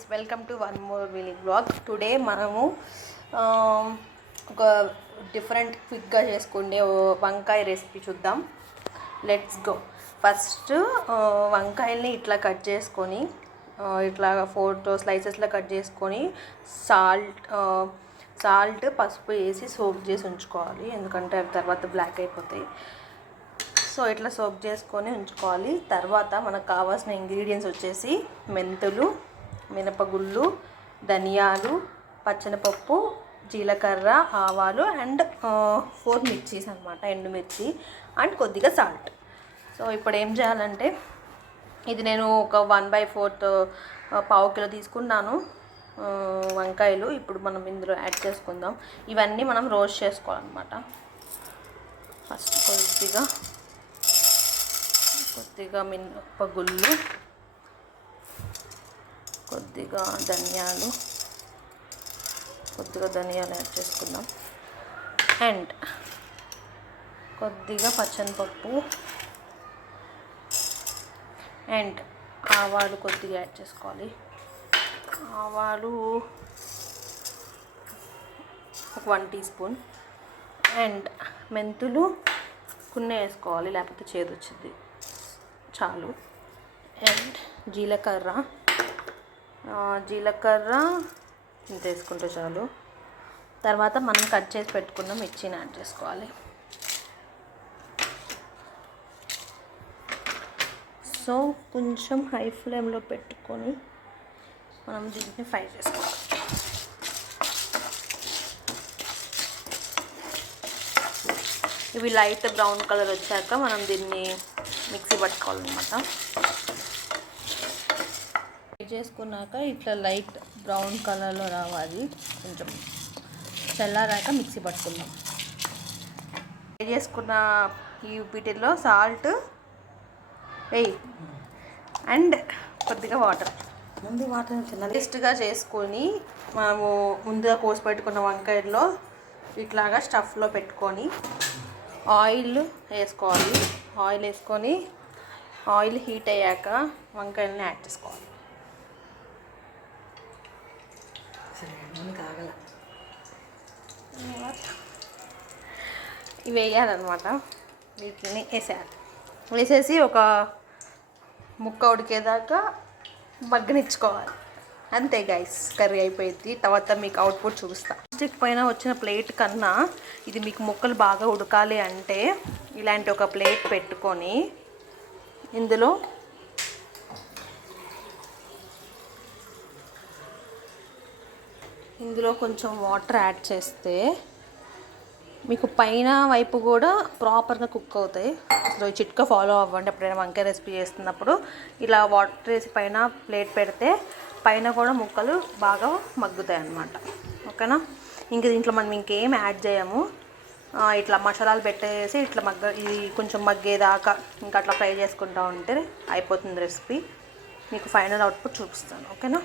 Guys, welcome to one more willing blog. Today మనము ఒక different క్విక్గా చేసుకునే వంకాయ రెసిపీ చూద్దాం. Let's go. ఫస్ట్ వంకాయల్ని ఇట్లా కట్ చేసుకొని ఇట్లా 4 స్లైసెస్లో కట్ చేసుకొని సాల్ట్ పసుపు వేసి సోక్ చేసి ఉంచుకోవాలి, ఎందుకంటే అవి తర్వాత బ్లాక్ అయిపోతాయి. సో ఇట్లా సోక్ చేసుకొని ఉంచుకోవాలి. తర్వాత మనకు కావాల్సిన ఇంగ్రీడియంట్స్ వచ్చేసి మెంతులు, మినపగుళ్ళు, ధనియాలు, పచ్చనపప్పు, జీలకర్ర, ఆవాలు అండ్ 4 మిర్చీస్ అనమాట, ఎండుమిర్చి అండ్ కొద్దిగా సాల్ట్. సో ఇప్పుడు ఏం చేయాలంటే, ఇది నేను ఒక 1/4 పావు కిలో తీసుకున్నాను వంకాయలు. ఇప్పుడు మనం ఇందులో యాడ్ చేసుకుందాం. ఇవన్నీ మనం రోస్ట్ చేసుకోవాలన్నమాట. ఫస్ట్ కొద్దిగా మినపగుళ్ళు, కొద్దిగా ధనియాలు యాడ్ చేసుకుందాం. అండ్ కొద్దిగా పచ్చనపప్పు అండ్ ఆవాలు కొద్దిగా యాడ్ చేసుకోవాలి. ఆవాలు ఒక 1 టీ స్పూన్ అండ్ మెంతులు కొన్ని వేసుకోవాలి, లేకపోతే చేదు వచ్చింది, చాలు. అండ్ జీలకర్ర ఇంత వేసుకుంటే చాలు. తర్వాత మనం కట్ చేసి పెట్టుకున్న మిర్చిని యాడ్ చేసుకోవాలి. సో కొంచెం హై ఫ్లేమ్లో పెట్టుకొని మనం దీన్ని ఫ్రై చేసుకోవాలి. ఇవి లైట్ బ్రౌన్ కలర్ వచ్చాక మనం దీన్ని మిక్సీ పట్టుకోవాలన్నమాట. ఫ్రై చేసుకున్నాక ఇట్లా లైట్ బ్రౌన్ కలర్లో రావాలి, కొంచెం చల్లారాక మిక్సీ పట్టుకుందాం. ఫ్రై చేసుకున్న ఈ వీటిల్లో సాల్ట్ వేయి అండ్ కొద్దిగా వాటర్ టేస్ట్గా చేసుకొని మనము ముందుగా కోసి పెట్టుకున్న వంకాయల్లో ఇట్లాగా స్టఫ్లో పెట్టుకొని ఆయిల్ వేసుకోవాలి. ఆయిల్ హీట్ అయ్యాక వంకాయలని యాడ్ చేసుకోవాలి. ఇవి వేయాలన్నమాట. వీటిని వేసేసి ఒక ముక్క ఉడికేదాకా మగ్గనిచ్చుకోవాలి. అంతే గైస్, కర్రీ అయిపోయింది. తర్వాత మీకు అవుట్పుట్ చూపిస్తా. స్టిక్ పైన వచ్చిన ప్లేట్ కన్నా ఇది మీకు ముక్కలు బాగా ఉడకాలి అంటే ఇలాంటి ఒక ప్లేట్ పెట్టుకొని ఇందులో కొంచెం వాటర్ యాడ్ చేస్తే మీకు పైన వైపు కూడా ప్రాపర్గా కుక్ అవుతాయి. సో ఈ చిట్కా ఫాలో అవ్వండి. ఎప్పుడైనా వంకాయ రెసిపీ చేస్తున్నప్పుడు ఇలా వాటర్ వేసి పైన ప్లేట్ పెడితే పైన కూడా ముక్కలు బాగా మగ్గుతాయి అన్నమాట. ఓకేనా? ఇంక దీంట్లో మనం ఇంకేం యాడ్ చేయము. ఇట్లా మసాలాలు పెట్టేసి ఇట్లా ఇది కొంచెం మగ్గేదాకా ఇంకా అట్లా ఫ్రై చేసుకుంటూ ఉంటే అయిపోతుంది రెసిపీ. మీకు ఫైనల్ అవుట్పుట్ చూపిస్తాను. ఓకేనా?